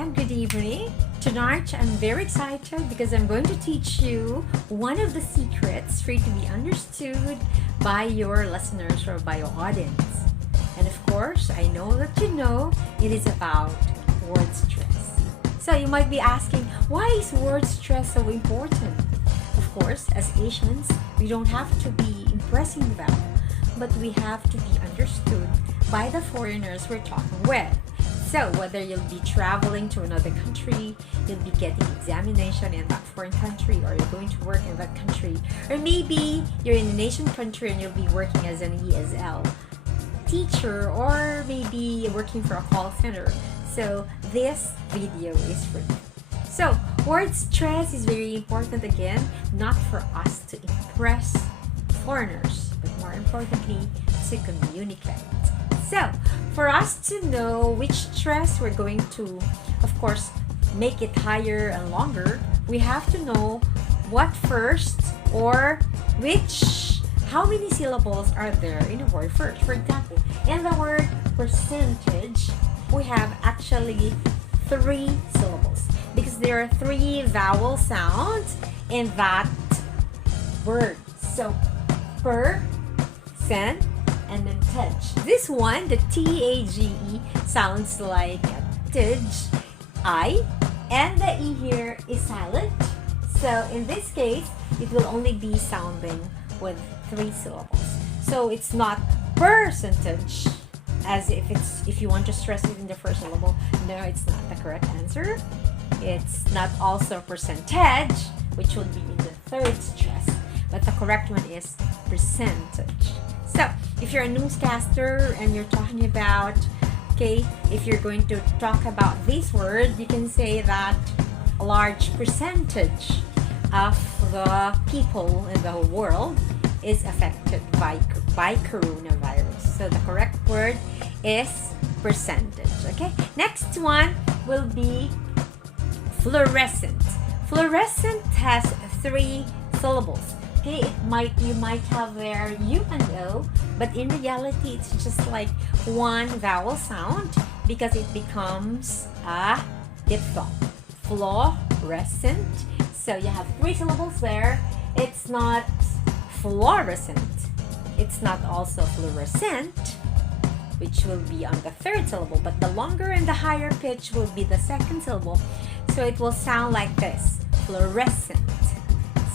and good evening. Tonight I'm very excited because I'm going to teach you one of the secrets for you to be understood by your listeners or by your audience. And of course, I know that you know it is about word stress. So you might be asking, why is word stress so important? Of course, as Asians, we don't have to be impressing them, but we have to be understood by the foreigners we're talking with. So whether you'll be traveling to another country, you'll be getting examination in that foreign country, or you're going to work in that country, or maybe you're in an Asian country and you'll be working as an ESL teacher, or maybe working for a call center. So this video is for you. So word stress is very important, again, not for us to impress foreigners, but more importantly, to communicate. So, for us to know which stress we're going to, of course, make it higher and longer, we have to know what first, or how many syllables are there in a word first. For example, in the word percentage, we have actually 3 syllables because there are 3 vowel sounds in that word. So, per, cent, and then tej. This one, the T-A-G-E, sounds like a tej, I, and the E here is silent. So in this case, it will only be sounding with 3 syllables. So it's not percentage, as if you want to stress it in the first syllable. No, it's not the correct answer. It's not also percentage, which would be in the third stress, but the correct one is percentage. So, if you're a newscaster and you're talking about, if you're going to talk about this word, you can say that a large percentage of the people in the whole world is affected by coronavirus. So, the correct word is percentage. Okay, next one will be fluorescent. Fluorescent has 3 syllables. Okay, you might have there U and O, but in reality, it's just like one vowel sound because it becomes a diphthong. Fluorescent. So you have 3 syllables there. It's not fluorescent. It's not also fluorescent, which will be on the 3rd syllable, but the longer and the higher pitch will be the 2nd syllable. So it will sound like this, fluorescent.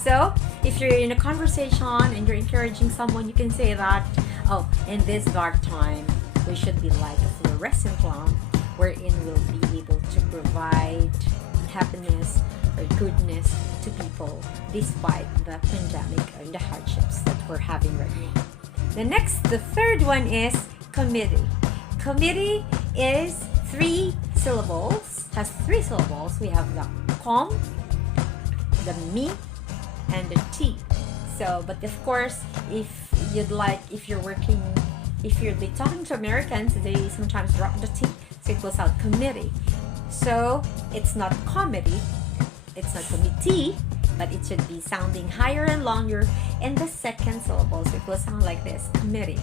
So, if you're in a conversation and you're encouraging someone, you can say that, oh, in this dark time, we should be like a fluorescent lamp, wherein we'll be able to provide happiness or goodness to people despite the pandemic or the hardships that we're having right now. The 3rd one is committee. Committee is 3 syllables, has 3 syllables. We have the com, the me, and the T. So, but of course, if you're talking to Americans, they sometimes drop the T, so it will sound committee. So it's not comedy, it's not committee, but it should be sounding higher and longer in the 2nd syllable, so it will sound like this, committee.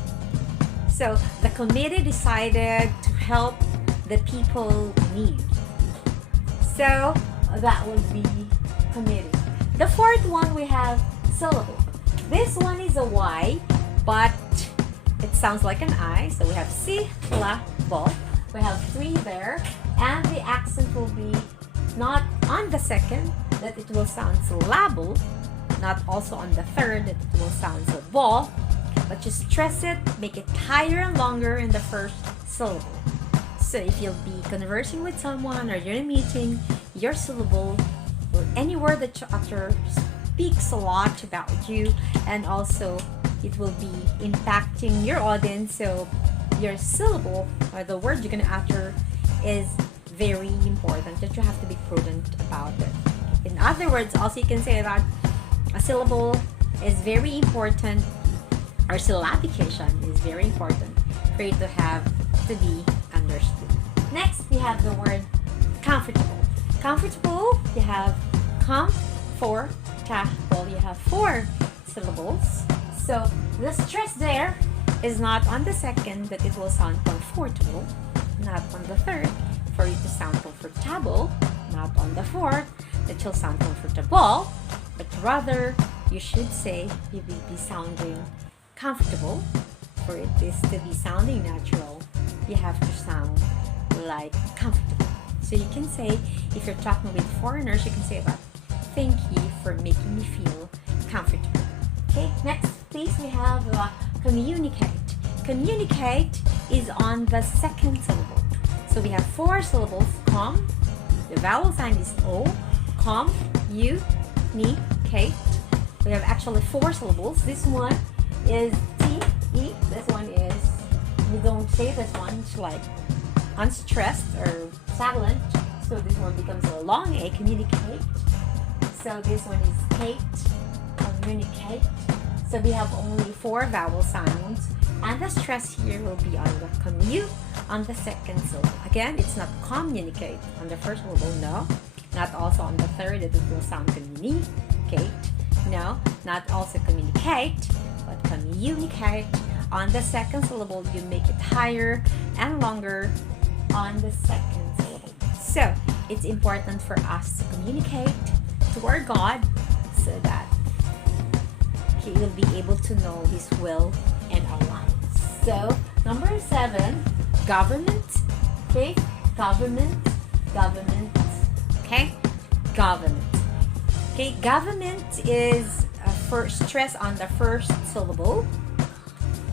So the committee decided to help the people in need. So that would be committee. The 4th one, we have syllable. This one is a Y, but it sounds like an I. So we have syllable. We have 3 there, and the accent will be not on the 2nd, that it will sound syllable, not also on the 3rd, that it will sound syllable, but just stress it, make it higher and longer in the 1st syllable. So if you'll be conversing with someone or you're in a meeting, your syllable or any word that you utter speaks a lot about you, and also it will be impacting your audience. So your syllable, or the word you're going to utter, is very important, that you have to be prudent about it. In other words, also you can say that a syllable is very important, or syllabication is very important for you to have to be understood. Next, we have the word comfortable. Comfortable, you have comfortable, you have 4 syllables. So the stress there is not on the 2nd, but it will sound comfortable, not on the 3rd. for you to sound comfortable, not on the fourth that you'll sound comfortable, but rather you should say you will be sounding comfortable. For it is to be sounding natural, you have to sound like comfortable. So you can say, if you're talking with foreigners, you can say about, thank you for making me feel comfortable. Okay, next please we have communicate. Communicate is on the second syllable. So we have 4 syllables. Com, the vowel sign is O. Com, you, me, Kate. We have actually 4 syllables. This one is T, E. This one is, we don't say this one, it's like unstressed or silent. So this one becomes a long A, communicate. So this one is Kate, communicate. So we have only 4 vowel sounds, and the stress here will be on the commu on the second syllable. Again, it's not communicate on the first syllable, no. Not also on the third, it will sound communicate. No, not also communicate, but communicate. On the second syllable, you make it higher and longer on the second syllable. So it's important for us to communicate to our God so that He will be able to know His will in our lives. So number 7, government. Okay, government, government. Okay, government. Okay, government is a first stress on the first syllable.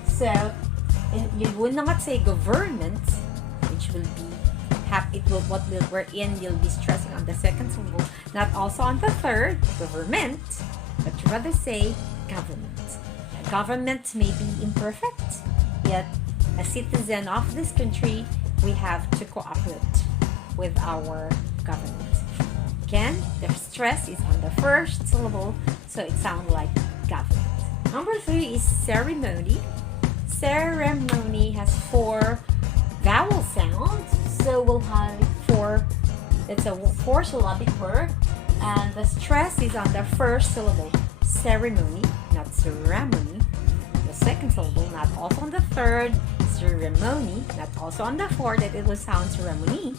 So you will not say government, which will be what we're in. You'll be stressing on the second syllable, not also on the third, government, but you rather say government. Government may be imperfect, yet as citizen of this country, we have to cooperate with our government. Again, the stress is on the first syllable, so it sounds like government. Number 3 is ceremony. Ceremony has 4 vowel sounds, so we'll have 4. It's a 4-syllabic word, and the stress is on the first syllable. Ceremony, not ceremony. The second syllable, not also on the third. Ceremony, not also on the fourth, that it will sound ceremony.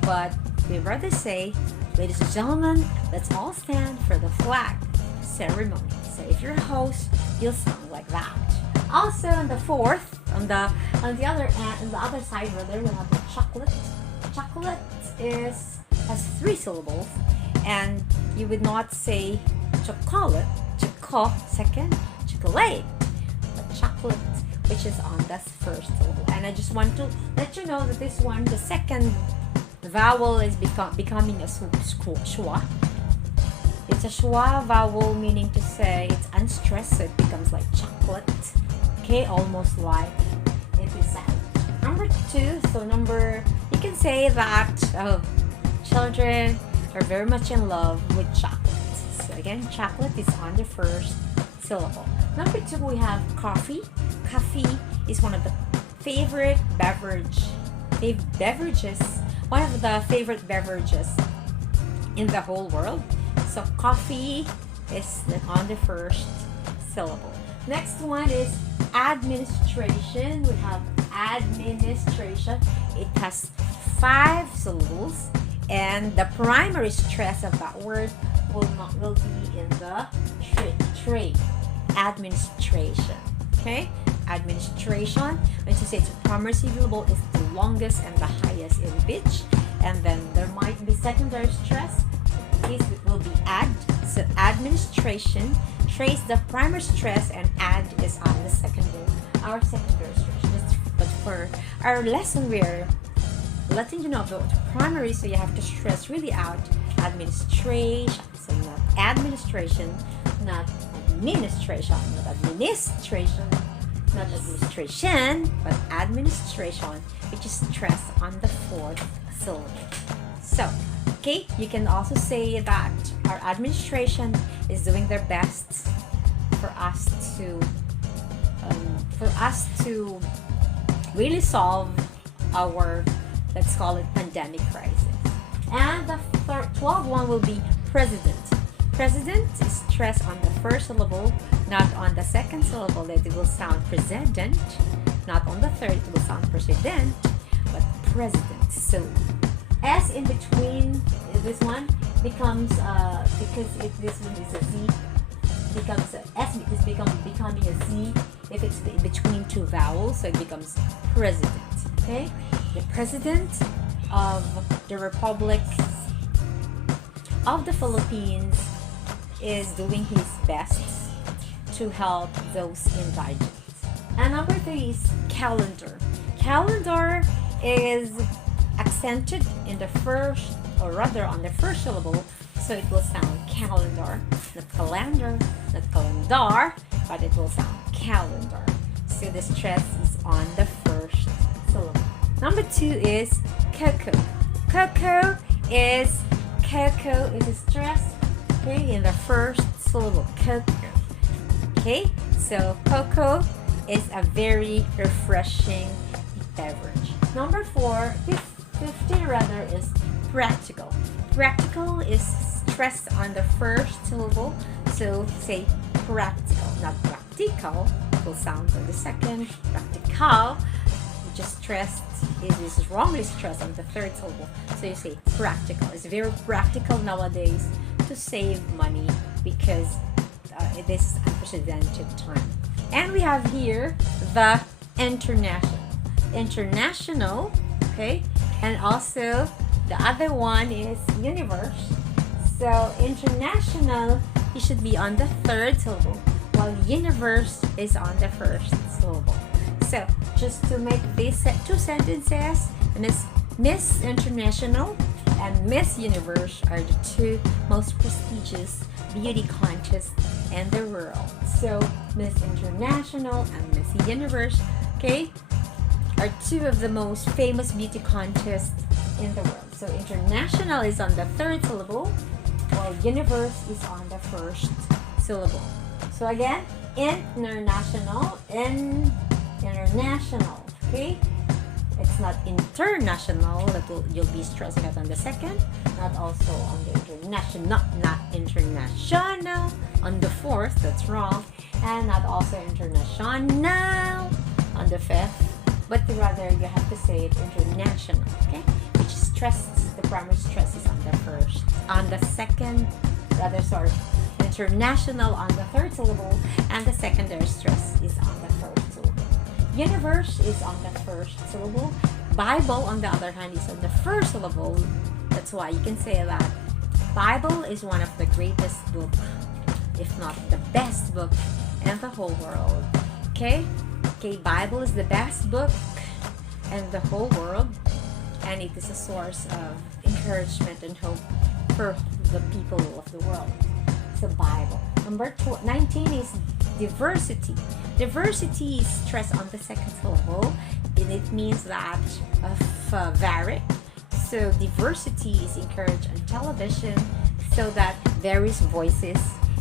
But we rather say, ladies and gentlemen, let's all stand for the flag ceremony. So if you're a host, you'll sound like that. Also on the fourth, on the other side, rather, we'll have the chocolate. Chocolate has 3 syllables, and you would not say chocolate, choco second, chocolate, but chocolate, which is on the first syllable. And I just want to let you know that this one, the second vowel is becoming a schwa. It's a schwa vowel, meaning to say it's unstressed, so it becomes like chocolate. Okay, almost like it is sound. Number 2, you can say that children are very much in love with chocolate. So again, chocolate is on the first syllable. Number 2, we have coffee. Coffee is one of the favorite beverages, one of the favorite beverages in the whole world. So coffee is on the first syllable. Next one is administration. We have administration. It has 5 syllables, and the primary stress of that word will be in the trade. Administration. Okay, administration. When you say it's a primary syllable, is the longest and the highest in pitch, and then there might be secondary stress. It will be add. So administration trace the primary stress, and add is on the our secondary stress. But for our lesson, we're letting you know about primary, so you have to stress really out administration. So not administration, not administration, not administration, not administration, but administration, which is stressed on the 4th syllable. So, okay, you can also say that our administration is doing their best for us to really solve our, let's call it, pandemic crisis. And the 12th one will be president. President is stressed on the first syllable, not on the second syllable, that it will sound president. Not on the third, it will sound president, but president. So S in between this one becomes because if this one is a Z, becomes a S is becoming a Z if it's in between two vowels, so it becomes president. Okay, the president of the Republic of the Philippines is doing his best to help those indigent. And number 3 is calendar. Calendar is accented in the first, or rather on the first syllable, so it will sound calendar, not calendar, not calendar, but it will sound calendar. So the stress is on the first syllable. Number 2 is cocoa. Cocoa is a stress, okay, in the first syllable. Cocoa. Okay, so cocoa is a very refreshing beverage. Number 15 rather, is practical. Practical is stressed on the first syllable, so say practical, not practical. It will sound on the second. Practical, which is stressed, is wrongly stressed on the third syllable. So you say practical. It's very practical nowadays to save money because it is unprecedented time. And we have here the international. International, okay? And also the other one is universe. So international, it should be on the third syllable, while universe is on the first syllable. So just to make these two sentences, Miss International and Miss Universe are the two most prestigious beauty contests in the world. So Miss International and Miss Universe, okay, are two of the most famous beauty contests in the world. So international is on the third syllable, while universe is on the first syllable. So again, international, international, okay? It's not international that you'll be stressing out on the second, not also on the international, not international on the fourth, that's wrong, and not also international on the fifth, but rather you have to say it international, okay? Which stress, the primary stress is on the first, on the second, rather sorry, international on the third syllable, and the secondary stress is on the first syllable. Universe is on the first syllable. Bible, on the other hand, is on the first syllable. That's why you can say that Bible is one of the greatest book, if not the best book in the whole world. Okay, Bible is the best book in the whole world, and it is a source of encouragement and hope for the people of the world. So Bible. Number 19 is diversity. Diversity is stressed on the second syllable, and it means that of varied. So diversity is encouraged on television so that various voices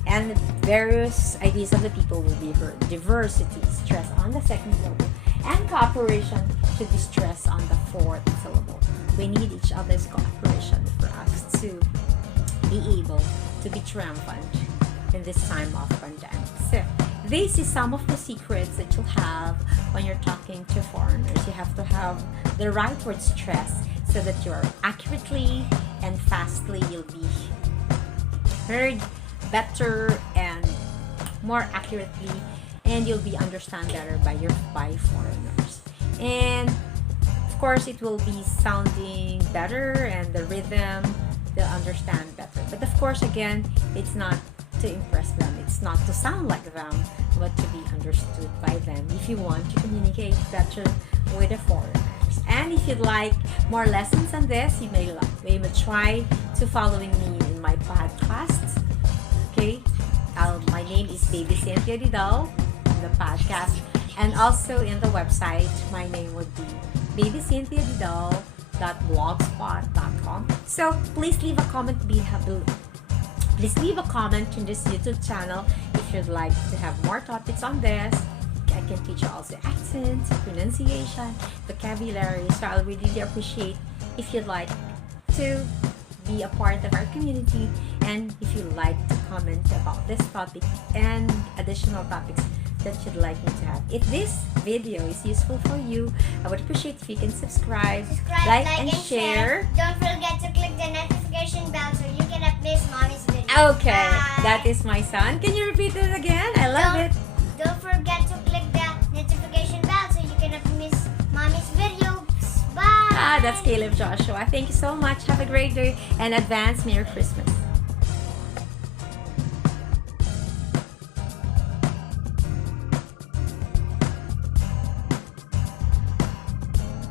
and various ideas of the people will be heard. Diversity is stressed on the second syllable, and cooperation should be stressed on the fourth syllable. We need each other's cooperation for us to be able to be triumphant in this time of pandemic. So this is some of the secrets that you'll have when you're talking to foreigners. You have to have the right word stress so that you're accurately and fastly you'll be heard better and more accurately, and you'll be understood better by foreigners. And of course it will be sounding better, and the rhythm they'll understand better. But of course, again, it's not to impress them, it's not to sound like them, but to be understood by them if you want to communicate better with the foreigners. And if you'd like more lessons on this, you may try to following me in my podcast. Okay, my name is Baby Cynthia Didal in the podcast, and also in the website my name would be babycynthiadidal.blogspot.com. So please leave a comment below. Please leave a comment in this YouTube channel if you'd like to have more topics on this. I can teach you also accents, pronunciation, vocabulary. So I'll really appreciate if you'd like to be a part of our community, and if you'd like to comment about this topic and additional topics that you'd like me to have. If this video is useful for you, I would appreciate if you can subscribe, like and share. Don't forget to click the notification bell so you cannot miss Mommy's video. Okay, Bye. that is my son. Can you repeat it again? I love it. Don't forget to click the notification bell so you cannot miss Mommy's videos. Bye. That's Caleb Joshua. Thank you so much. Have a great day and advance Merry Christmas.